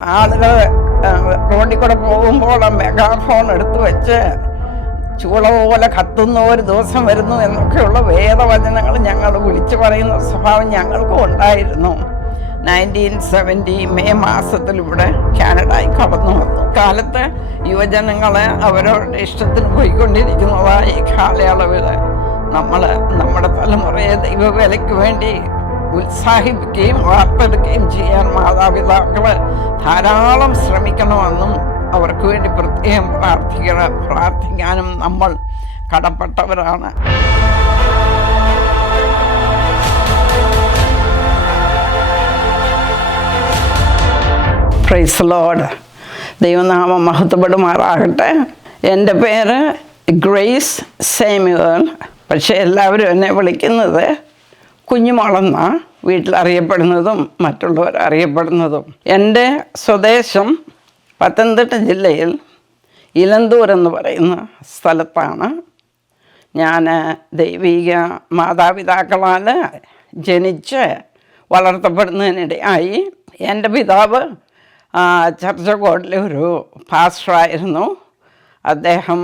ആളുകൾ റോഡിൽ കൂടെ പോകുമ്പോൾ മെഗാഫോൺ എടുത്തു വെച്ച് ചൂള പോലെ കത്തുന്ന ഒരു ദിവസം വരുന്നു എന്നൊക്കെയുള്ള വേദവചനങ്ങൾ ഞങ്ങൾ വിളിച്ചു പറയുന്ന സ്വഭാവം ഞങ്ങൾക്കും ഉണ്ടായിരുന്നു. നയന്റീൻ സെവന്റി മെയ് മാസത്തിൽ ഇവിടെ കാനഡയിൽ കടന്നു വന്നു. കാലത്ത് യുവജനങ്ങളെ അവരവരുടെ ഇഷ്ടത്തിന് പോയിക്കൊണ്ടിരിക്കുന്നതായി കാലയളവിൽ നമ്മൾ നമ്മുടെ തലമുറയെ ദൈവവേലയ്ക്ക് വേണ്ടി ഉത്സാഹിപ്പിക്കുകയും വാർത്തെടുക്കുകയും ചെയ്യാൻ മാതാപിതാക്കൾ ധാരാളം ശ്രമിക്കണമെന്നും അവർക്ക് വേണ്ടി പ്രത്യേകം പ്രാർത്ഥിക്കണം പ്രാർത്ഥിക്കാനും നമ്മൾ കടപ്പെട്ടവരാണ്. പ്രൈസ് ലോഡ് ദൈവനാമം മഹത്വപ്പെടുമാറാകട്ടെ. എന്റെ പേര് ഗ്രേസ് സാമുവൽ. പക്ഷേ എല്ലാവരും എന്നെ വിളിക്കുന്നത് കുഞ്ഞുമോളെന്ന വീട്ടിൽ അറിയപ്പെടുന്നതും മറ്റുള്ളവർ അറിയപ്പെടുന്നതും. എന്റെ സ്വദേശം പത്തനംതിട്ട ജില്ലയിൽ ഇലന്തൂർ എന്ന് പറയുന്ന സ്ഥലത്താണ്. ഞാൻ ദൈവിക മാതാപിതാക്കളാൽ ജനിച്ച് വളർത്തപ്പെടുന്നതിനിടയായി എന്റെ പിതാവ് ചർച്ചകോട്ടിലെ ചർച്ച കോട്ടിലെ ഒരു പാസ്റ്ററായിരുന്നു. അദ്ദേഹം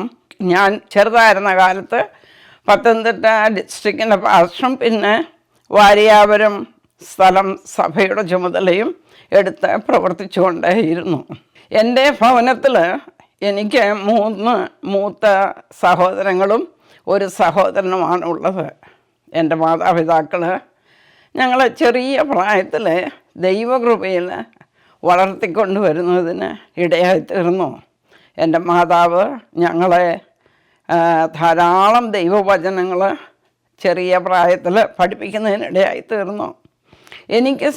ഞാൻ ചെറുതായിരുന്ന കാലത്ത് പത്തനംതിട്ട ഡിസ്ട്രിക്റ്റിന്റെ പാസ്റ്ററും പിന്നെ വാരിയാപുരം സ്ഥലം സഭയുടെ ചുമതലയും എടുത്ത് പ്രവർത്തിച്ചുകൊണ്ടേയിരുന്നു. എന്റെ ഭവനത്തിൽ എനിക്ക് മൂന്ന് മൂത്ത സഹോദരങ്ങളും ഒരു സഹോദരനുമാണ് ഉള്ളത്. എന്റെ മാതാപിതാക്കൾ ഞങ്ങൾ ചെറിയ പ്രായത്തിൽ ദൈവകൃപയിൽ വളർത്തിക്കൊണ്ടുവരുന്നതിന് ഇടയായി തീർന്നു എന്റെ മാതാവ് ഞങ്ങളെ ധാരാളം ദൈവവചനങ്ങൾ ചെറിയ പ്രായത്തിൽ പഠിപ്പിക്കുന്നതിനിടയായി തീർന്നു എനിക്ക്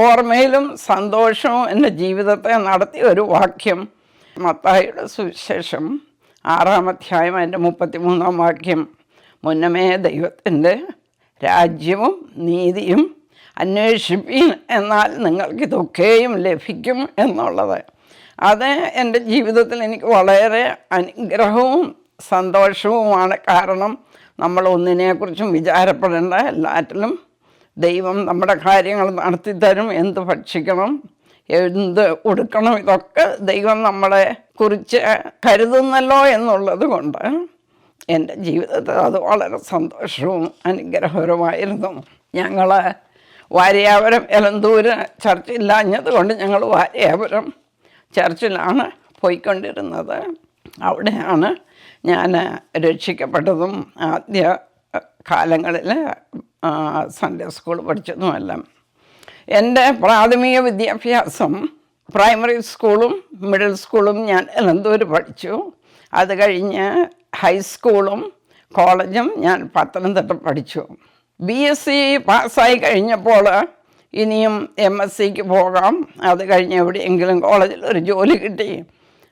ഓർമ്മയിലും സന്തോഷവും എന്റെ ജീവിതത്തെ നടത്തിയ ഒരു വാക്യം മത്തായിയുടെ സുവിശേഷം ആറാം അധ്യായം അതിന്റെ മുപ്പത്തിമൂന്നാം വാക്യം. മുന്നമേ ദൈവത്തിന്റെ രാജ്യവും നീതിയും അന്വേഷിപ്പീൻ എന്നാൽ നിങ്ങൾക്ക് ഇതൊക്കെയും ലഭിക്കും എന്നുള്ളത്. അത് എന്റെ ജീവിതത്തിൽ എനിക്ക് വളരെ അനുഗ്രഹവും സന്തോഷവുമാണ് കാരണം നമ്മൾ ഒന്നിനെക്കുറിച്ചും വിചാരപ്പെടേണ്ട എല്ലാറ്റിലും ദൈവം നമ്മുടെ കാര്യങ്ങൾ നടത്തി തരും എന്ത് ഭക്ഷിക്കണം എന്ത് ഉടുക്കണം ഇതൊക്കെ ദൈവം നമ്മളെ കുറിച്ച് കരുതുന്നല്ലോ എന്നുള്ളത് കൊണ്ട് എന്റെ ജീവിതത്തിൽ അത് വളരെ സന്തോഷവും അനുഗ്രഹകരമായിരുന്നു ഞങ്ങൾ വാര്യാപുരം എലന്തൂര് ചർച്ചില്ലാഞ്ഞത് കൊണ്ട് ഞങ്ങൾ വാര്യാപുരം ചർച്ചിലാണ് പോയിക്കൊണ്ടിരുന്നത്. അവിടെയാണ് ഞാൻ രക്ഷിക്കപ്പെട്ടതും ആദ്യ കാലങ്ങളിൽ സൺഡേ സ്കൂൾ പഠിച്ചതുമെല്ലാം. എന്റെ പ്രാഥമിക വിദ്യാഭ്യാസം പ്രൈമറി സ്കൂളും മിഡിൽ സ്കൂളും ഞാൻ എലന്തൂർ പഠിച്ചു. അത് കഴിഞ്ഞ് ഹൈസ്കൂളും കോളേജും ഞാൻ പത്തനംതിട്ട പഠിച്ചു. ബി എസ് സി പാസ്സായി കഴിഞ്ഞപ്പോൾ ഇനിയും എം എസ് സിക്ക് പോകാം. അത് കഴിഞ്ഞ് എവിടെയെങ്കിലും കോളേജിൽ ഒരു ജോലി കിട്ടി.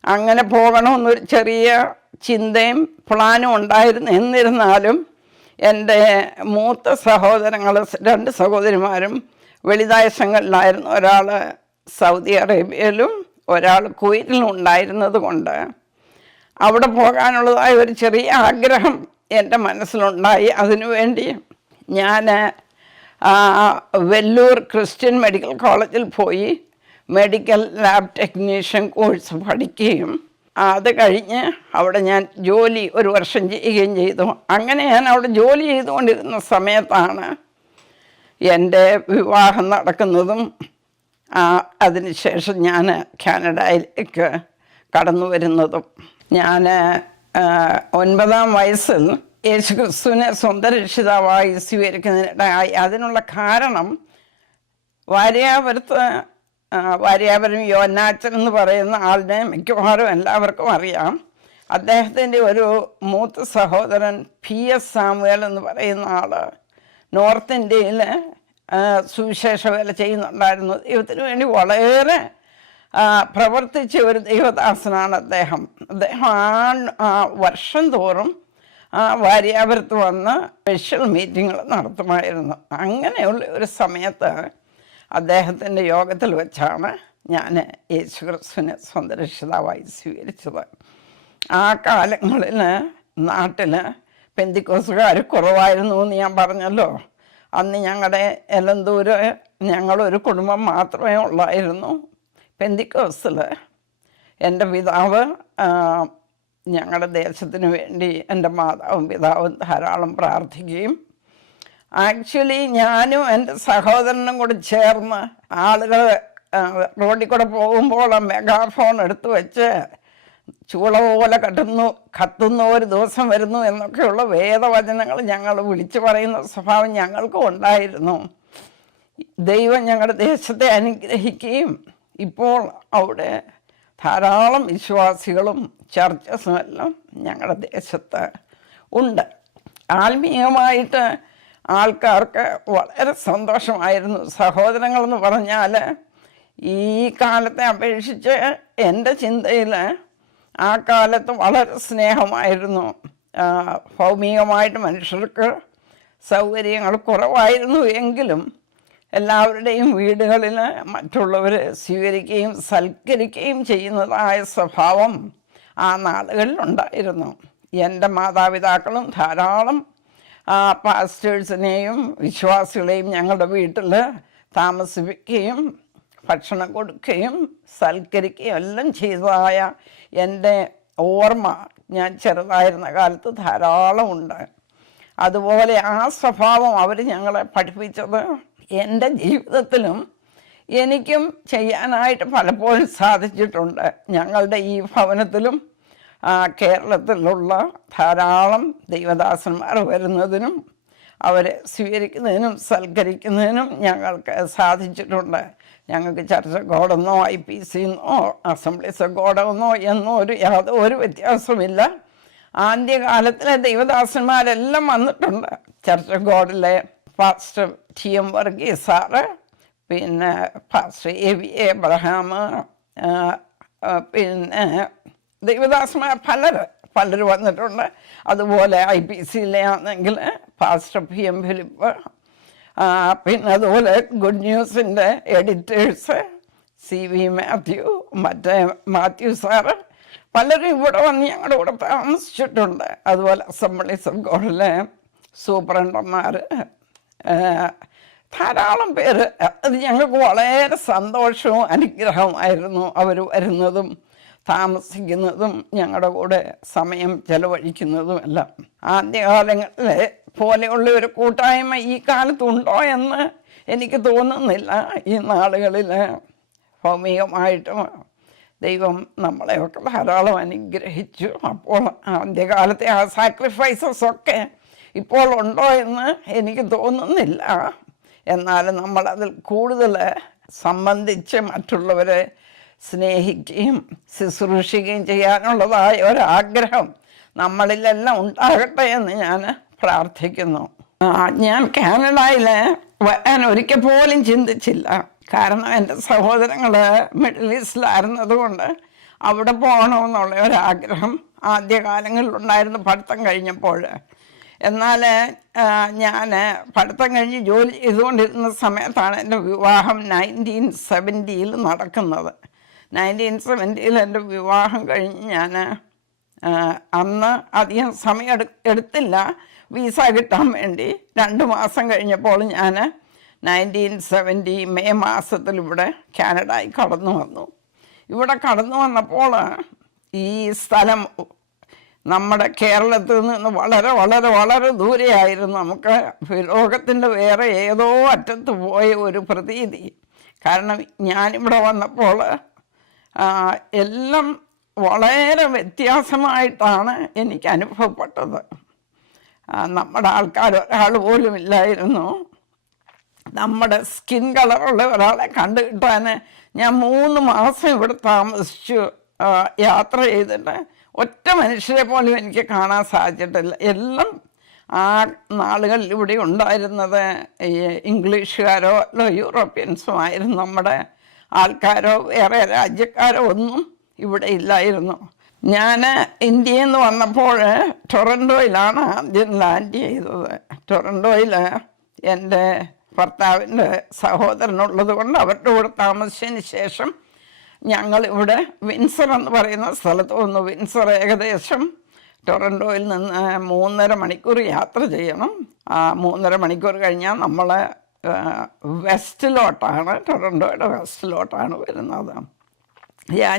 അങ്ങനെ പോകണമെന്നൊരു ചെറിയ ചിന്തയും പ്ലാനും ഉണ്ടായിരുന്നു. എന്നിരുന്നാലും എന്റെ മൂത്ത സഹോദരങ്ങൾ രണ്ട് സഹോദരിമാരും വെളിദേശങ്ങളിലായിരുന്നു ഒരാൾ സൗദി അറേബ്യയിലും ഒരാൾ കുവൈറ്റിലും ഉണ്ടായിരുന്നത് കൊണ്ട് അവിടെ പോകാനുള്ളതായ ഒരു ചെറിയ ആഗ്രഹം എന്റെ മനസ്സിലുണ്ടായി. അതിനുവേണ്ടി ഞാൻ വെല്ലൂർ ക്രിസ്ത്യൻ മെഡിക്കൽ കോളേജിൽ പോയി മെഡിക്കൽ ലാബ് ടെക്നീഷ്യൻ കോഴ്സ് പഠിക്കുകയും അത് കഴിഞ്ഞ് അവിടെ ഞാൻ ജോലി ഒരു വർഷം ചെയ്യുകയും ചെയ്തു. അങ്ങനെ ഞാൻ അവിടെ ജോലി ചെയ്തുകൊണ്ടിരുന്ന സമയത്താണ് എന്റെ വിവാഹം നടക്കുന്നതും അതിനുശേഷം ഞാൻ കാനഡയിലേക്ക് കടന്നു വരുന്നതും. ഞാൻ ഒൻപതാം വയസ്സിൽ യേശു ക്രിസ്തുവിനെ സ്വന്തം രക്ഷിതാവായി സ്വീകരിക്കുന്നതിനിടയായി. അതിനുള്ള കാരണം വാര്യാപുരത്ത് വാര്യാപുരം യോന്നാച്ചൻ എന്ന് പറയുന്ന ആളിനെ മിക്കവാറും എല്ലാവർക്കും അറിയാം. അദ്ദേഹത്തിന്റെ ഒരു മൂത്ത സഹോദരൻ പി എസ് സാമുവേൽ എന്ന് പറയുന്ന ആൾ നോർത്ത് ഇന്ത്യയിൽ സുവിശേഷ വേല ചെയ്യുന്നുണ്ടായിരുന്നു. ദൈവത്തിന് വേണ്ടി വളരെ പ്രവർത്തിച്ച ഒരു ദൈവദാസനാണ് അദ്ദേഹം. അദ്ദേഹം ആ വർഷം തോറും ആ വാര്യാപുരത്ത് വന്ന് സ്പെഷ്യൽ മീറ്റിങ്ങുകൾ നടത്തുമായിരുന്നു. അങ്ങനെയുള്ള ഒരു സമയത്ത് അദ്ദേഹത്തിന്റെ യോഗത്തിൽ വെച്ചാണ് ഞാൻ യേശു ക്രിസ്തുവിനെ സ്വന്തം രക്ഷിതാവായി സ്വീകരിച്ചത്. ആ കാലങ്ങളിൽ നാട്ടിൽ പെന്തിക്കോസുകാർ കുറവായിരുന്നു എന്ന് ഞാൻ പറഞ്ഞല്ലോ. അന്ന് ഞങ്ങളുടെ എലന്തൂര് ഞങ്ങളൊരു കുടുംബം മാത്രമേ ഉള്ളായിരുന്നു. പെന്തിക്കോസിൽ എന്റെ പിതാവ് ഞങ്ങളുടെ ദേശത്തിന് വേണ്ടി എന്റെ മാതാവും പിതാവും ധാരാളം പ്രാർത്ഥിക്കുകയും ആക്ച്വലി ഞാനും എന്റെ സഹോദരനും കൂടി ചേർന്ന് ആളുകൾ റോഡിൽ കൂടെ പോകുമ്പോൾ മെഗാഫോൺ എടുത്തു വെച്ച് ചൂള പോലെ കത്തുന്നു കത്തുന്ന ഒരു ദിവസം വരുന്നു എന്നൊക്കെയുള്ള വേദവചനങ്ങൾ ഞങ്ങൾ വിളിച്ചു പറയുന്ന സ്വഭാവം ഞങ്ങൾക്കും ഉണ്ടായിരുന്നു. ദൈവം ഞങ്ങളുടെ ദേശത്തെ അനുഗ്രഹിക്കുകയും ഇപ്പോൾ അവിടെ ധാരാളം വിശ്വാസികളും ചർച്ചസും എല്ലാം ഞങ്ങളുടെ ദേശത്ത് ഉണ്ട്. ആത്മീയമായിട്ട് ആൾക്കാർക്ക് വളരെ സന്തോഷമായിരുന്നു. സഹോദരങ്ങളെന്ന് പറഞ്ഞാൽ ഈ കാലത്തെ അപേക്ഷിച്ച് എന്റെ ചിന്തയിൽ ആ കാലത്ത് വളരെ സ്നേഹമായിരുന്നു. ഭൗമികമായിട്ട് മനുഷ്യർക്ക് സൗകര്യങ്ങൾ കുറവായിരുന്നു എങ്കിലും എല്ലാവരുടെയും വീടുകളിൽ മറ്റുള്ളവർ സ്വീകരിക്കുകയും സൽക്കരിക്കുകയും ചെയ്യുന്നതായ സ്വഭാവം ആ നാളുകളിലുണ്ടായിരുന്നു എന്റെ മാതാപിതാക്കളും ധാരാളം പാസ്റ്റേഴ്സിനെയും വിശ്വാസികളെയും ഞങ്ങളുടെ വീട്ടിൽ താമസിപ്പിക്കുകയും ഭക്ഷണം കൊടുക്കുകയും സൽക്കരിക്കുകയും എല്ലാം ചെയ്തതായ എന്റെ ഓർമ്മ ഞാൻ ചെറുതായിരുന്ന കാലത്ത് ധാരാളമുണ്ട്. അതുപോലെ ആ സ്വഭാവം അവർ ഞങ്ങളെ പഠിപ്പിച്ചത് എന്റെ ജീവിതത്തിലും എനിക്കും ചെയ്യാനായിട്ട് പലപ്പോഴും സാധിച്ചിട്ടുണ്ട്. ഞങ്ങളുടെ ഈ ഭവനത്തിലും ആ, കേരളത്തിലുള്ള ധാരാളം ദൈവദാസന്മാർ വരുന്നതിനും അവരെ സ്വീകരിക്കുന്നതിനും സൽക്കരിക്കുന്നതിനും ഞങ്ങൾക്ക് സാധിച്ചിട്ടുണ്ട്. ഞങ്ങൾക്ക് ചർച്ച ഗോഡെന്നോ ഐ പി സിന്നോ അസംബ്ലീസ് ഗോഡെന്നോ എന്നോ ഒരു യാതൊരു വ്യത്യാസമില്ല ആദ്യകാലത്തിലെ ദൈവദാസന്മാരെല്ലാം വന്നിട്ടുണ്ട്. Church ഗോഡിലെ pastor T M Varghese sir പിന്നെ ഫാസ്റ്റർ എ വി എബ്രഹാം ആ, ആ, പിന്നെ ദൈവദാസന്മാർ പലർ പലർ വന്നിട്ടുണ്ട്. അതുപോലെ ഐ പി സിയിലെ ആണെങ്കിൽ പാസ്റ്റർ പി എം ഫിലിപ്പ് പിന്നെ അതുപോലെ ഗുഡ് ന്യൂസിന്റെ എഡിറ്റേഴ്സ് സി വി മാത്യു മറ്റേ മാത്യു സാറ് പലരും ഇവിടെ വന്ന് ഞങ്ങളുടെ കൂടെ താമസിച്ചിട്ടുണ്ട്. അതുപോലെ അസംബ്ലീസ് ഓഫ് ഗോഡിലെ സൂപ്രണ്ടന്മാർ ധാരാളം പേര്. അത് ഞങ്ങൾക്ക് വളരെ സന്തോഷവും അനുഗ്രഹമായിരുന്നു അവർ വരുന്നതും. താമസിക്കുന്നതും ഞങ്ങളുടെ കൂടെ സമയം ചെലവഴിക്കുന്നതും എല്ലാം. ആദ്യകാലങ്ങളിലെ പോലെയുള്ള ഒരു കൂട്ടായ്മ ഈ കാലത്തുണ്ടോ എന്ന് എനിക്ക് തോന്നുന്നില്ല. ഈ നാളുകളിൽ ഭൗമികമായിട്ടും ദൈവം നമ്മളെയൊക്കെ ധാരാളം അനുഗ്രഹിച്ചു. അപ്പോൾ ആദ്യകാലത്തെ ആ സാക്രിഫൈസസ് ഒക്കെ ഇപ്പോൾ ഉണ്ടോ എന്ന് എനിക്ക് തോന്നുന്നില്ല. എന്നാൽ നമ്മളതിൽ കൂടുതൽ സംബന്ധിച്ച് മറ്റുള്ളവരെ സ്നേഹിക്കുകയും ശുശ്രൂഷിക്കുകയും ചെയ്യാനുള്ളതായ ഒരാഗ്രഹം നമ്മളിലെല്ലാം ഉണ്ടാകട്ടെ എന്ന് ഞാൻ പ്രാർത്ഥിക്കുന്നു. ഞാൻ കാനഡയിൽ വരാൻ ഒരിക്കൽ പോലും ചിന്തിച്ചില്ല. കാരണം എന്റെ സഹോദരങ്ങൾ മിഡിൽ ഈസ്റ്റിലായിരുന്നതുകൊണ്ട് അവിടെ പോകണമെന്നുള്ള ഒരാഗ്രഹം ആദ്യകാലങ്ങളിലുണ്ടായിരുന്നു പഠിത്തം കഴിഞ്ഞപ്പോൾ. എന്നാൽ ഞാൻ പഠിത്തം കഴിഞ്ഞ് ജോലി ചെയ്തുകൊണ്ടിരുന്ന സമയത്താണ് എന്റെ വിവാഹം നയന്റീൻ സെവന്റിയിൽ നടക്കുന്നത്. നയന്റീൻ സെവന്റിയിൽ എന്റെ വിവാഹം കഴിഞ്ഞ് ഞാൻ അന്ന് അധികം സമയം എടു എടുത്തില്ല. വിസ കിട്ടാൻ വേണ്ടി രണ്ട് മാസം കഴിഞ്ഞപ്പോൾ ഞാൻ നയന്റീൻ സെവന്റി മെയ് മാസത്തിൽ ഇവിടെ കാനഡയിൽ കടന്നു വന്നു. ഇവിടെ കടന്നു വന്നപ്പോൾ ഈ സ്ഥലം നമ്മുടെ കേരളത്തിൽ നിന്ന് വളരെ വളരെ വളരെ ദൂരെയായിരുന്നു. നമുക്ക് ലോകത്തിന്റെ വേറെ ഏതോ അറ്റത്ത് പോയ ഒരു പ്രതീതി. കാരണം ഞാനിവിടെ വന്നപ്പോൾ എല്ലാം വളരെ വ്യത്യാസമായിട്ടാണ് എനിക്ക് അനുഭവപ്പെട്ടത്. നമ്മുടെ ആൾക്കാർ ഒരാൾ പോലും ഇല്ലായിരുന്നു. നമ്മുടെ സ്കിൻ കളറുള്ള ഒരാളെ കണ്ടു കിട്ടാൻ ഞാൻ മൂന്ന് മാസം ഇവിടെ താമസിച്ചു. യാത്ര ചെയ്തിട്ട് ഒറ്റ മനുഷ്യരെ പോലും എനിക്ക് കാണാൻ സാധിച്ചിട്ടില്ല. എല്ലാം ആ നാളുകളിൽ ഇവിടെ ഉണ്ടായിരുന്നത് ഈ ഇംഗ്ലീഷുകാരോ അല്ല യൂറോപ്യൻസുമായിരുന്നു നമ്മുടെ ആൾക്കാരോ വേറെ രാജ്യക്കാരോ ഒന്നും ഇവിടെ ഇല്ലായിരുന്നു. ഞാൻ ഇന്ത്യയിൽ നിന്ന് വന്നപ്പോൾ ടൊറന്റോയിലാണ് ആദ്യം ലാൻഡ് ചെയ്തത്. ടൊറന്റോയിൽ എന്റെ ഭർത്താവിന്റെ സഹോദരനുള്ളത് കൊണ്ട് അവരുടെ കൂടെ താമസിച്ചതിന് ശേഷം ഞങ്ങളിവിടെ വിൻസർ എന്ന് പറയുന്ന സ്ഥലത്ത് വന്നു. വിൻസർ ഏകദേശം ടൊറന്റോയിൽ നിന്ന് മൂന്നര മണിക്കൂർ യാത്ര ചെയ്യണം. ആ മൂന്നര മണിക്കൂർ കഴിഞ്ഞാൽ നമ്മൾ വെസ്റ്റിലോട്ടാണ് ടൊറന്റോയുടെ വെസ്റ്റിലോട്ടാണ് വരുന്നത്.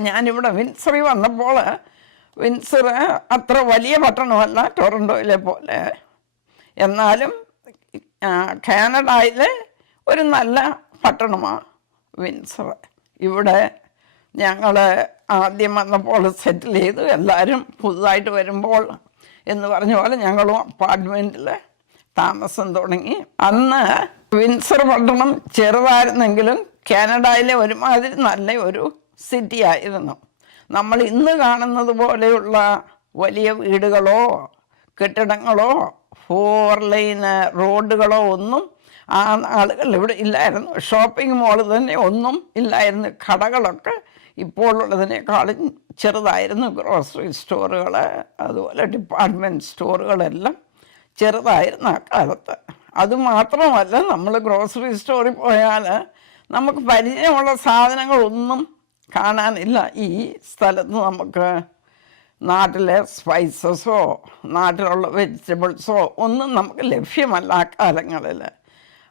ഞാനിവിടെ വിൻസറി വന്നപ്പോൾ വിൻസർ അത്ര വലിയ പട്ടണമല്ല ടൊറന്റോയിലെ പോലെ. എന്നാലും കാനഡയിലെ ഒരു നല്ല പട്ടണമാണ് വിൻസർ. ഇവിടെ ഞങ്ങൾ ആദ്യം വന്നപ്പോൾ സെറ്റിൽ ചെയ്തു. എല്ലാവരും പുതുതായിട്ട് വരുമ്പോൾ എന്ന് പറഞ്ഞ പോലെ ഞങ്ങളും അപ്പാർട്ട്മെന്റിൽ താമസം തുടങ്ങി. അന്ന് വിൻസർ പട്ടണം ചെറുതായിരുന്നെങ്കിലും കാനഡയിലെ ഒരുമാതിരി നല്ല ഒരു സിറ്റി ആയിരുന്നു നമ്മൾ ഇന്ന് കാണുന്നത് പോലെയുള്ള വലിയ വീടുകളോ കെട്ടിടങ്ങളോ ഫോർ ലൈൻ റോഡുകളോ ഒന്നും ആ നാളുകൾ ഇവിടെ ഇല്ലായിരുന്നു. ഷോപ്പിംഗ് മോൾ തന്നെ ഒന്നും ഇല്ലായിരുന്നു. കടകളൊക്കെ ഇപ്പോൾ ഉള്ളതിനേക്കാളും ചെറുതായിരുന്നു. ഗ്രോസറി സ്റ്റോറുകൾ അതുപോലെ ഡിപ്പാർട്ട്മെന്റ് സ്റ്റോറുകളെല്ലാം ചെറുതായിരുന്നു ആ കാലത്ത്. അതുമാത്രമല്ല നമ്മൾ ഗ്രോസറി സ്റ്റോറിൽ പോയാൽ നമുക്ക് പരിചയമുള്ള സാധനങ്ങളൊന്നും കാണാനില്ല. ഈ സ്ഥലത്ത് നമുക്ക് നാട്ടിലെ സ്പൈസസോ നാട്ടിലുള്ള വെജിറ്റബിൾസോ ഒന്നും നമുക്ക് ലഭ്യമല്ല ആ കാലങ്ങളിൽ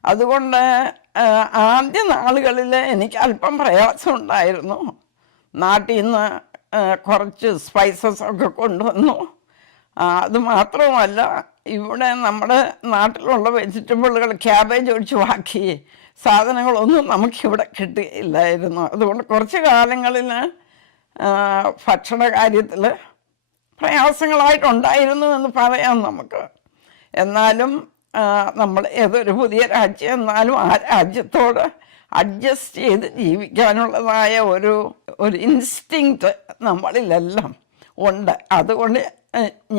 അതുകൊണ്ട് ആദ്യ നാളുകളിൽ എനിക്ക് അല്പം പ്രയാസമുണ്ടായിരുന്നു. നാട്ടിൽ നിന്ന് കുറച്ച് സ്പൈസസ് ഒക്കെ കൊണ്ടുവന്നു. അത് മാത്രമല്ല ഇവിടെ നമ്മുടെ നാട്ടിലുള്ള വെജിറ്റബിളുകൾ ക്യാബേജ് ഒഴിച്ച് ബാക്കി സാധനങ്ങളൊന്നും നമുക്കിവിടെ കിട്ടിയില്ലായിരുന്നു. അതുകൊണ്ട് കുറച്ച് കാലങ്ങളിൽ ഭക്ഷണ കാര്യത്തിൽ പ്രയാസങ്ങളായിട്ടുണ്ടായിരുന്നു എന്ന് പറയാം നമുക്ക്. എന്നാലും നമ്മൾ ഏതൊരു പുതിയ രാജ്യം എന്നാലും ആ രാജ്യത്തോട് അഡ്ജസ്റ്റ് ചെയ്ത് ജീവിക്കാനുള്ളതായ ഒരു ഒരു ഇൻസ്റ്റിങ്ക്റ്റ് നമ്മളിലെല്ലാം ഉണ്ട്. അതുകൊണ്ട്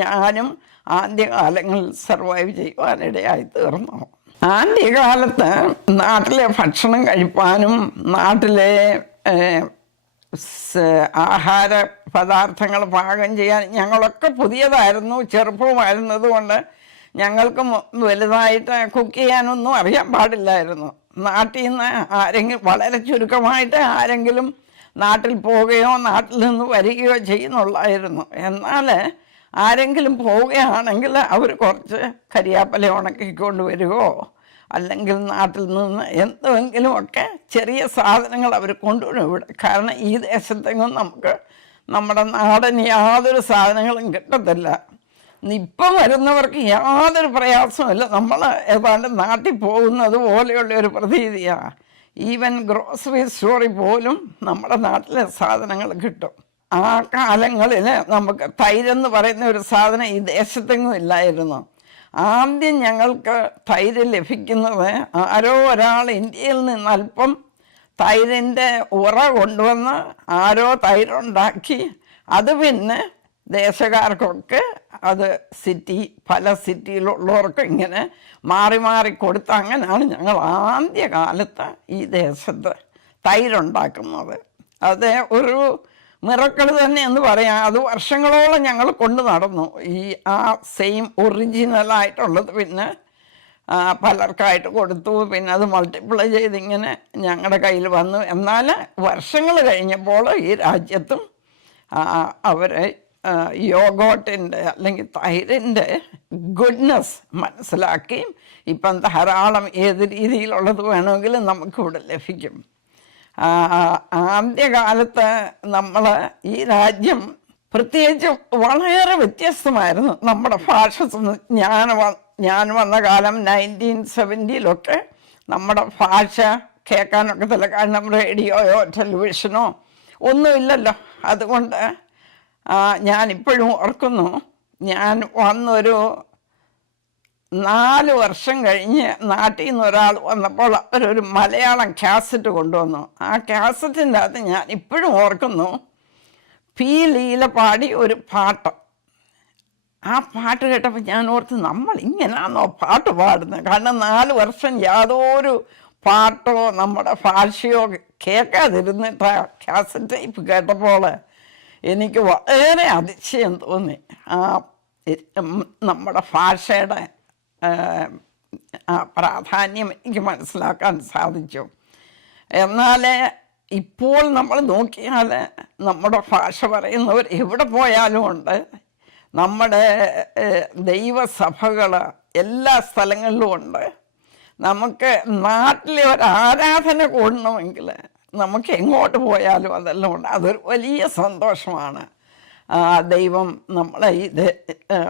ഞാനും ആദ്യകാലങ്ങളിൽ സർവൈവ് ചെയ്യുവാനിടയായി തീർന്നു. ആദ്യകാലത്ത് നാട്ടിലെ ഭക്ഷണം കഴിപ്പാനും നാട്ടിലെ ആഹാര പദാർത്ഥങ്ങൾ പാകം ചെയ്യാൻ ഞങ്ങളൊക്കെ പുതിയതായിരുന്നു ചെറുപ്പമായിരുന്നതുകൊണ്ട് ഞങ്ങൾക്ക് വലുതായിട്ട് കുക്ക് ചെയ്യാനൊന്നും അറിയാൻ പാടില്ലായിരുന്നു. നാട്ടിൽ നിന്ന് ആരെങ്കിലും വളരെ ചുരുക്കമായിട്ട് ആരെങ്കിലും നാട്ടിൽ പോവുകയോ നാട്ടിൽ നിന്ന് വരികയോ ചെയ്യുന്നുള്ളായിരുന്നു. എന്നാൽ ആരെങ്കിലും പോവുകയാണെങ്കിൽ അവർ കുറച്ച് കരിയാപ്പല ഉണക്കിക്കൊണ്ട് വരുമോ അല്ലെങ്കിൽ നാട്ടിൽ നിന്ന് എന്തെങ്കിലുമൊക്കെ ചെറിയ സാധനങ്ങൾ അവർ കൊണ്ടുവരും ഇവിടെ. കാരണം ഈ ദേശത്തെങ്ങും നമുക്ക് നമ്മുടെ നാടൻ യാതൊരു സാധനങ്ങളും കിട്ടത്തില്ല. ഇപ്പം വരുന്നവർക്ക് യാതൊരു പ്രയാസമില്ല നമ്മൾ ഏതാണ്ട് നാട്ടിൽ പോകുന്നത് പോലെയുള്ള ഒരു പ്രതീതിയാണ് ഈവൻ ഗ്രോസറി സ്റ്റോറിൽ പോലും നമ്മുടെ നാട്ടിലെ സാധനങ്ങൾ കിട്ടും. ആ കാലങ്ങളിൽ നമുക്ക് തൈരെന്ന് പറയുന്ന ഒരു സാധനം ഈ ദേശത്തെങ്ങും ഇല്ലായിരുന്നു. ആദ്യം ഞങ്ങൾക്ക് തൈര് ലഭിക്കുന്നത് ആരോ ഒരാൾ ഇന്ത്യയിൽ നിന്ന് അല്പം തൈരിന്റെ ഉറ കൊണ്ടുവന്ന് ആരോ തൈരുണ്ടാക്കി. അത് പിന്നെ ദേശക്കാർക്കൊക്കെ അത് സിറ്റി പല സിറ്റിയിലുള്ളവർക്ക് ഇങ്ങനെ മാറി മാറി കൊടുത്ത് അങ്ങനെയാണ് ഞങ്ങൾ ആദ്യ കാലത്ത് ഈ ദേശത്ത് തൈരുണ്ടാക്കുന്നത്. അത് ഒരു മിറക്കൾ തന്നെ എന്ന് പറയാം. അത് വർഷങ്ങളോളം ഞങ്ങൾ കൊണ്ട് നടന്നു. ഈ ആ സെയിം ഒറിജിനലായിട്ടുള്ളത് പിന്നെ പലർക്കായിട്ട് കൊടുത്തു. പിന്നെ അത് മൾട്ടിപ്ലൈ ചെയ്ത് ഇങ്ങനെ ഞങ്ങളുടെ കയ്യിൽ വന്നു. എന്നാൽ വർഷങ്ങൾ കഴിഞ്ഞപ്പോൾ ഈ രാജ്യത്തും അവരെ യോഗോട്ടിന്റെ അല്ലെങ്കിൽ തൈരിന്റെ ഗുഡ്നെസ് മനസ്സിലാക്കി. ഇപ്പം ധാരാളം ഏത് രീതിയിലുള്ളത് വേണമെങ്കിലും നമുക്കിവിടെ ലഭിക്കും. ആദ്യകാലത്ത് നമ്മൾ ഈ രാജ്യം പ്രത്യേകിച്ച് വളരെ വ്യത്യസ്തമായിരുന്നു. നമ്മുടെ ഭാഷ ഞാൻ ഞാൻ വന്ന കാലം നയന്റീൻ സെവന്റിയിലൊക്കെ നമ്മുടെ ഭാഷ കേൾക്കാനൊക്കെ തല്ല കാരണം റേഡിയോയോ ടെലിവിഷനോ ഒന്നുമില്ലല്ലോ. അതുകൊണ്ട് ഞാനിപ്പോഴും ഓർക്കുന്നു. ഞാൻ വന്നൊരു നാല് വർഷം കഴിഞ്ഞ് നാട്ടിൽ നിന്ന് ഒരാൾ വന്നപ്പോൾ അവരൊരു മലയാളം കാസറ്റ് കൊണ്ടുവന്നു. ആ കാസറ്റിന്റെ അകത്ത് ഞാൻ ഇപ്പോഴും ഓർക്കുന്നു. പി ലീല പാടി ഒരു പാട്ട്. ആ പാട്ട് കേട്ടപ്പോൾ ഞാൻ ഓർത്ത് നമ്മൾ ഇങ്ങനെയാണോ പാട്ട് പാടുന്നത് കാരണം നാല് വർഷം യാതൊരു പാട്ടോ നമ്മുടെ ഭാഷയോ കേൾക്കാതിരുന്നിട്ട് കാസറ്റ് ടൈപ്പ് കേട്ടപ്പോൾ എനിക്ക് വളരെ അതിശയം തോന്നി. ആ നമ്മുടെ ഭാഷയുടെ ആ, പ്രാധാന്യം എനിക്ക് മനസ്സിലാക്കാൻ സാധിച്ചു. എന്നാൽ ഇപ്പോൾ നമ്മൾ നോക്കിയാൽ നമ്മുടെ ഭാഷ പറയുന്നവർ എവിടെ പോയാലും ഉണ്ട്. നമ്മുടെ ദൈവസഭകൾ എല്ലാ സ്ഥലങ്ങളിലും ഉണ്ട്. നമുക്ക് നാട്ടിലെ ഒരു ആരാധന കൂടണമെങ്കിൽ നമുക്ക് എങ്ങോട്ട് പോയാലും അതെല്ലാം ഉണ്ട്. അതൊരു വലിയ സന്തോഷമാണ്. ദൈവം നമ്മളെ ഈ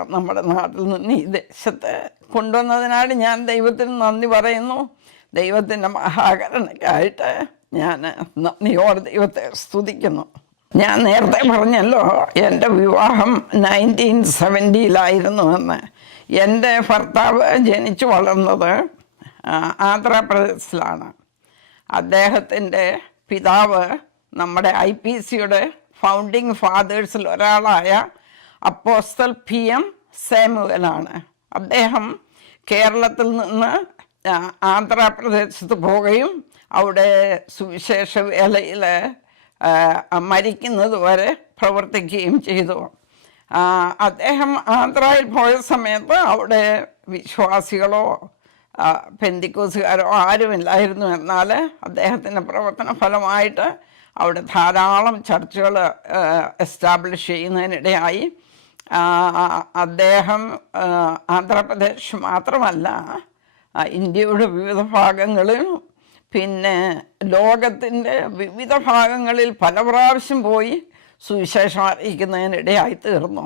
നമ്മുടെ നാട്ടിൽ നിന്ന് ഈ ദേശത്ത് കൊണ്ടുവന്നതിനാണ് ഞാൻ ദൈവത്തിന് നന്ദി പറയുന്നു. ദൈവത്തിന്റെ മഹാകരണയ്ക്കായിട്ട് ഞാൻ നന്ദിയോടെ ദൈവത്തെ സ്തുതിക്കുന്നു. ഞാൻ നേരത്തെ പറഞ്ഞല്ലോ എന്റെ വിവാഹം നയന്റീൻ സെവന്റിയിലായിരുന്നു എന്ന്. എന്റെ ഭർത്താവ് ജനിച്ചു വളർന്നത് ആന്ധ്രാപ്രദേശിലാണ്. അദ്ദേഹത്തിന്റെ പിതാവ് നമ്മുടെ ഐ പി സിയുടെ ഫൗണ്ടിങ് ഫാദേഴ്സിൽ ഒരാളായ അപ്പോസ്റ്റൽ പി എം സാമുവലാണ്. അദ്ദേഹം കേരളത്തിൽ നിന്ന് ആന്ധ്രാപ്രദേശത്ത് പോവുകയും അവിടെ സുവിശേഷ വേലയിൽ മരിക്കുന്നത് വരെ പ്രവർത്തിക്കുകയും ചെയ്തു. അദ്ദേഹം ആന്ധ്രയിൽ പോയ സമയത്ത് അവിടെ വിശ്വാസികളോ പെന്തിക്കോസുകാരോ ആരുമില്ലായിരുന്നു. എന്നാൽ അദ്ദേഹത്തിന്റെ പ്രവർത്തന ഫലമായിട്ട് അവിടെ ധാരാളം ചർച്ചുകൾ എസ്റ്റാബ്ലിഷ് ചെയ്യുന്നതിനിടയായി. അദ്ദേഹം ആന്ധ്രാപ്രദേശ് മാത്രമല്ല ഇന്ത്യയുടെ വിവിധ ഭാഗങ്ങളിൽ പിന്നെ ലോകത്തിന്റെ വിവിധ ഭാഗങ്ങളിൽ പല പ്രാവശ്യം പോയി സുവിശേഷം അറിയിക്കുന്നതിനിടയായി തീർന്നു.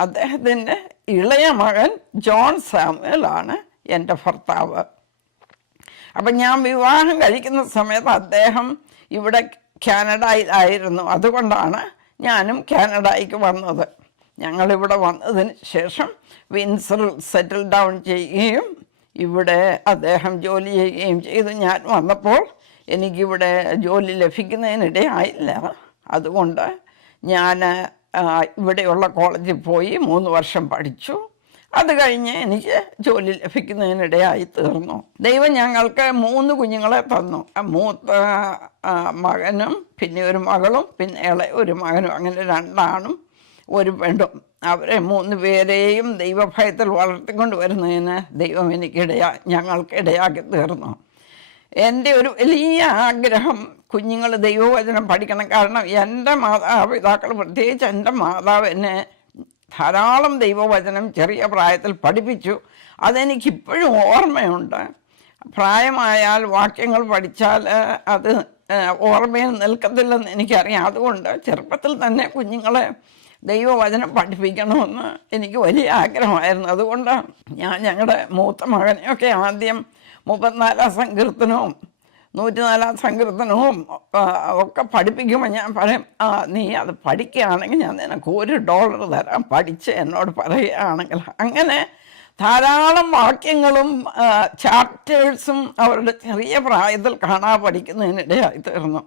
അദ്ദേഹത്തിന്റെ ഇളയ മകൻ ജോൺ സാമുവലാണ് എന്റെ ഭർത്താവ്. അപ്പം ഞാൻ വിവാഹം കഴിക്കുന്ന സമയത്ത് അദ്ദേഹം ഇവിടെ കാനഡയിലായിരുന്നു അതുകൊണ്ടാണ് ഞാനും കാനഡയ്ക്ക് വന്നത്. ഞങ്ങളിവിടെ വന്നതിന് ശേഷം വിൻസറിൽ സെറ്റിൽ ഡൗൺ ചെയ്യുകയും ഇവിടെ അദ്ദേഹം ജോലി ചെയ്യുകയും ചെയ്തു. ഞാൻ വന്നപ്പോൾ എനിക്കിവിടെ ജോലി ലഭിക്കുന്നതിനിടയായില്ല. അതുകൊണ്ട് ഞാൻ ഇവിടെയുള്ള കോളേജിൽ പോയി മൂന്ന് വർഷം പഠിച്ചു. അത് കഴിഞ്ഞ് എനിക്ക് ജോലി ലഭിക്കുന്നതിനിടയായി തീർന്നു. ദൈവം ഞങ്ങൾക്ക് മൂന്ന് കുഞ്ഞുങ്ങളെ തന്നു. മൂത്ത മകനും പിന്നെ ഒരു മകളും പിന്നെ ഇളയ ഒരു മകനും അങ്ങനെ രണ്ടാണും ഒരു പെണ്ണും. അവരെ മൂന്ന് പേരെയും ദൈവഭയത്തിൽ വളർത്തിക്കൊണ്ട് വരുന്നതിന് ദൈവം എനിക്കിടയാ ഞങ്ങൾക്ക് ഇടയാക്കി തീർന്നു. എന്റെ ഒരു വലിയ ആഗ്രഹം കുഞ്ഞുങ്ങൾ ദൈവവചനം പഠിക്കണം. കാരണം എന്റെ മാതാപിതാക്കൾ പ്രത്യേകിച്ച് എന്റെ മാതാവ് എന്നെ ധാരാളം ദൈവവചനം ചെറിയ പ്രായത്തിൽ പഠിപ്പിച്ചു. അതെനിക്കിപ്പോഴും ഓർമ്മയുണ്ട്. പ്രായമായാൽ വാക്യങ്ങൾ പഠിച്ചാൽ അത് ഓർമ്മയിൽ നിൽക്കത്തില്ലെന്ന് എനിക്കറിയാം. അതുകൊണ്ട് ചെറുപ്പത്തിൽ തന്നെ കുഞ്ഞുങ്ങളെ ദൈവവചനം പഠിപ്പിക്കണമെന്ന് എനിക്ക് വലിയ ആഗ്രഹമായിരുന്നു. അതുകൊണ്ട് ഞാൻ ഞങ്ങളുടെ മൂത്ത മകനെയൊക്കെ ആദ്യം മുപ്പത്തിനാലാം സങ്കീർത്തനവും നൂറ്റിനാലാം സങ്കീർത്തനവും ഒക്കെ പഠിപ്പിക്കുമ്പോൾ ഞാൻ പറയും ആ നീ അത് പഠിക്കുകയാണെങ്കിൽ ഞാൻ നിനക്ക് ഒരു ഡോളർ തരാം പഠിച്ച് എന്നോട് പറയുകയാണെങ്കിൽ. അങ്ങനെ ധാരാളം വാക്യങ്ങളും ചാപ്റ്റേഴ്സും അവരുടെ ചെറിയ പ്രായത്തിൽ കാണാൻ പഠിക്കുന്നതിനിടയായി തീർന്നു.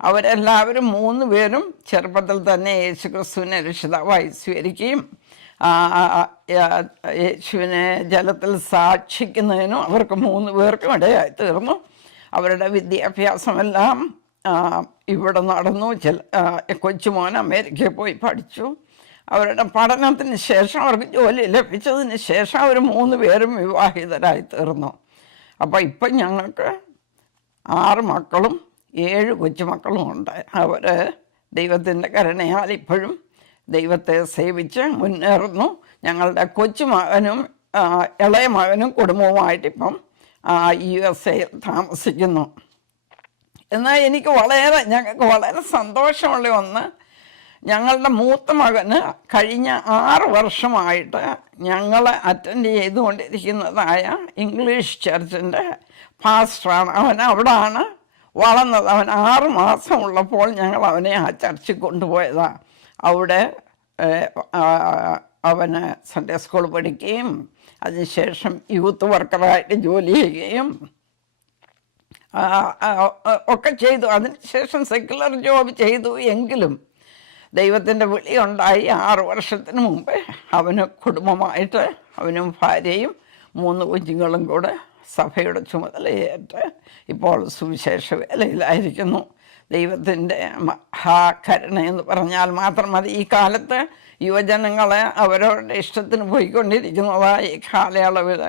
അവരെല്ലാവരും മൂന്ന് പേരും ചെറുപ്പത്തിൽ തന്നെ യേശു ക്രിസ്തുവിനെ രക്ഷിതാവായി സ്വീകരിക്കുകയും യേശുവിനെ ജലത്തിൽ സാക്ഷിക്കുന്നതിനും അവർക്ക് മൂന്ന് പേർക്കും ഇടയായി തീർന്നു. അവരുടെ വിദ്യാഭ്യാസമെല്ലാം ഇവിടെ നടന്നു. ചില കൊച്ചുമോൻ അമേരിക്കയിൽ പോയി പഠിച്ചു. അവരുടെ പഠനത്തിന് ശേഷം അവർക്ക് ജോലി ലഭിച്ചതിന് ശേഷം അവർ മൂന്ന് പേരും വിവാഹിതരായി തീർന്നു. അപ്പോൾ ഇപ്പം ഞങ്ങൾക്ക് ആറ് മക്കളും ഏഴ് കൊച്ചുമക്കളും ഉണ്ട്. അവർ ദൈവത്തിന്റെ കരുണയാൽ ഇപ്പോഴും ദൈവത്തെ സേവിച്ച് മുന്നേറുന്നു. ഞങ്ങളുടെ കൊച്ചുമകനും ഇളയ മകനും കുടുംബവുമായിട്ടിപ്പം യു എസ് എയിൽ താമസിക്കുന്നു. എന്നാൽ എനിക്ക് വളരെ ഞങ്ങൾക്ക് വളരെ സന്തോഷമുള്ള ഒന്ന് ഞങ്ങളുടെ മൂത്ത മകന് കഴിഞ്ഞ ആറ് വർഷമായിട്ട് ഞങ്ങൾ അറ്റൻഡ് ചെയ്തുകൊണ്ടിരിക്കുന്നതായ ഇംഗ്ലീഷ് ചർച്ചിന്റെ പാസ്റ്ററാണ്. അവൻ അവിടാണ് വളർന്നത്. അവൻ ആറ് മാസമുള്ളപ്പോൾ ഞങ്ങൾ അവനെ ആ ചർച്ചിൽ കൊണ്ടുപോയതാണ് അവിടെ അവന് സൺഡേ സ്കൂൾ പഠിക്കുകയും അതിനുശേഷം യൂത്ത് വർക്കറായിട്ട് ജോലി ചെയ്യുകയും ഒക്കെ ചെയ്തു. അതിനുശേഷം സെക്യുലർ ജോബ് ചെയ്തു. എങ്കിലും ദൈവത്തിന്റെ വിളി ഉണ്ടായി. ആറ് വർഷത്തിന് മുമ്പ് അവന് കുടുംബമായിട്ട് അവനും ഭാര്യയും മൂന്ന് കുഞ്ഞുങ്ങളും കൂടെ സഭയുടെ ചുമതലയേറ്റ് ഇപ്പോൾ സുവിശേഷ വേലയിലായിരിക്കുന്നു. ദൈവത്തിന്റെ മഹാകരുണ എന്ന് പറഞ്ഞാൽ മാത്രം മതി. ഈ കാലത്ത് യുവജനങ്ങളെ അവരവരുടെ ഇഷ്ടത്തിന് പോയിക്കൊണ്ടിരിക്കുന്നതായി കാലയളവിൽ.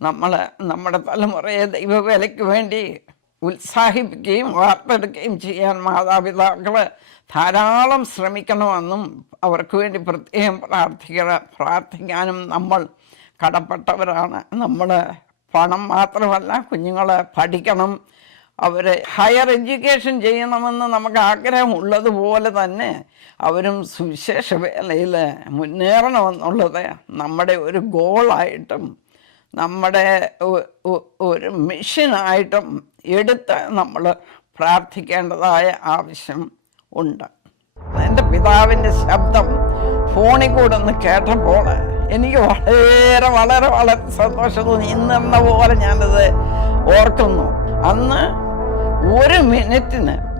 നമ്മൾ നമ്മുടെ തലമുറയെ ദൈവവേലയ്ക്ക് വേണ്ടി ഉത്സാഹിപ്പിക്കുകയും വാർത്തെടുക്കുകയും ചെയ്യാൻ മാതാപിതാക്കൾ ധാരാളം ശ്രമിക്കണമെന്നും അവർക്ക് വേണ്ടി പ്രത്യേകം പ്രാർത്ഥിക്കണം പ്രാർത്ഥിക്കാനും നമ്മൾ കടപ്പെട്ടവരാണ്. നമ്മൾ പണം മാത്രമല്ല കുഞ്ഞുങ്ങളെ പഠിക്കണം അവരെ ഹയർ എഡ്യൂക്കേഷൻ ചെയ്യണമെന്ന് നമുക്ക് ആഗ്രഹമുള്ളതുപോലെ തന്നെ അവരും സുവിശേഷ വേലയിൽ മുന്നേറണമെന്നുള്ളത് നമ്മുടെ ഒരു ഗോളായിട്ടും നമ്മുടെ ഒരു മിഷനായിട്ടും എടുത്ത് നമ്മൾ പ്രാർത്ഥിക്കേണ്ടതായ ആവശ്യം ഉണ്ട്. എന്റെ പിതാവിന്റെ ശബ്ദം ഫോണിൽ കൂടെ ഒന്ന് കേട്ടപ്പോൾ എനിക്ക് വളരെ വളരെ വളരെ സന്തോഷം തോന്നി. ഇന്നെന്ന പോലെ ഞാനത് ഓർക്കുന്നു. അന്ന് ഒരു മിനിറ്റിന്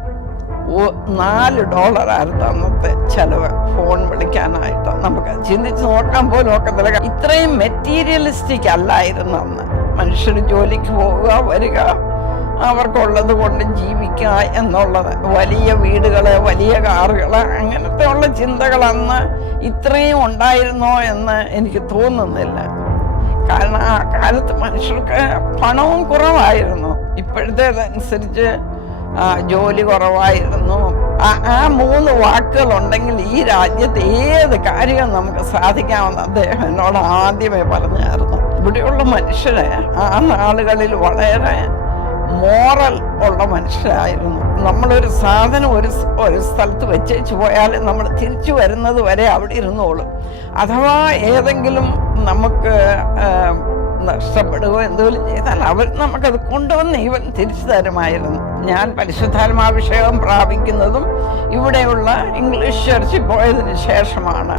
നാല് ഡോളർ ആയിരുന്നു അന്നത്തെ ചെലവ് ഫോൺ വിളിക്കാനായിട്ട്. നമുക്ക് ചിന്തിച്ച് നോക്കാൻ പോലും ഒക്കത്തില്ല. ഇത്രയും മെറ്റീരിയലിസ്റ്റിക് അല്ലായിരുന്നു അന്ന്. മനുഷ്യർ ജോലിക്ക് പോവുക വരിക അവർക്കുള്ളത് കൊണ്ട് ജീവിക്കുക എന്നുള്ളത്. വലിയ വീടുകൾ വലിയ കാറുകൾ അങ്ങനത്തെ ഉള്ള ചിന്തകൾ അന്ന് ഇത്രയും ഉണ്ടായിരുന്നോ എന്ന് എനിക്ക് തോന്നുന്നില്ല. കാരണം ആ കാലത്ത് മനുഷ്യർക്ക് പണവും കുറവായിരുന്നു. ഇപ്പോഴത്തേതനുസരിച്ച് ജോലി കുറവായിരുന്നു. ആ മൂന്ന് വാക്കുകൾ ഉണ്ടെങ്കിൽ ഈ രാജ്യത്ത് ഏത് കാര്യവും നമുക്ക് സാധിക്കാമെന്ന് അദ്ദേഹം എന്നോട് ആദ്യമേ പറഞ്ഞായിരുന്നു. ഇവിടെയുള്ള മനുഷ്യരെ ആ നാളുകളിൽ വളരെ മോറൽ ഉള്ള മനുഷ്യരായിരുന്നു. നമ്മളൊരു സാധനം ഒരു ഒരു സ്ഥലത്ത് വെച്ചേച്ച് പോയാൽ നമ്മൾ തിരിച്ചു വരുന്നത് വരെ അവിടെ ഇരുന്നോളും. അഥവാ ഏതെങ്കിലും നമുക്ക് നഷ്ടപ്പെടുകയോ എന്തെങ്കിലും ചെയ്താൽ അവർ നമുക്കത് കൊണ്ടുവന്ന് ഇവൻ തിരിച്ചു തരുമായിരുന്നു. ഞാൻ പരിശുദ്ധാത്മാഭിഷേകം പ്രാപിക്കുന്നതും ഇവിടെയുള്ള ഇംഗ്ലീഷ് ചർച്ചിൽ പോയതിന് ശേഷമാണ്.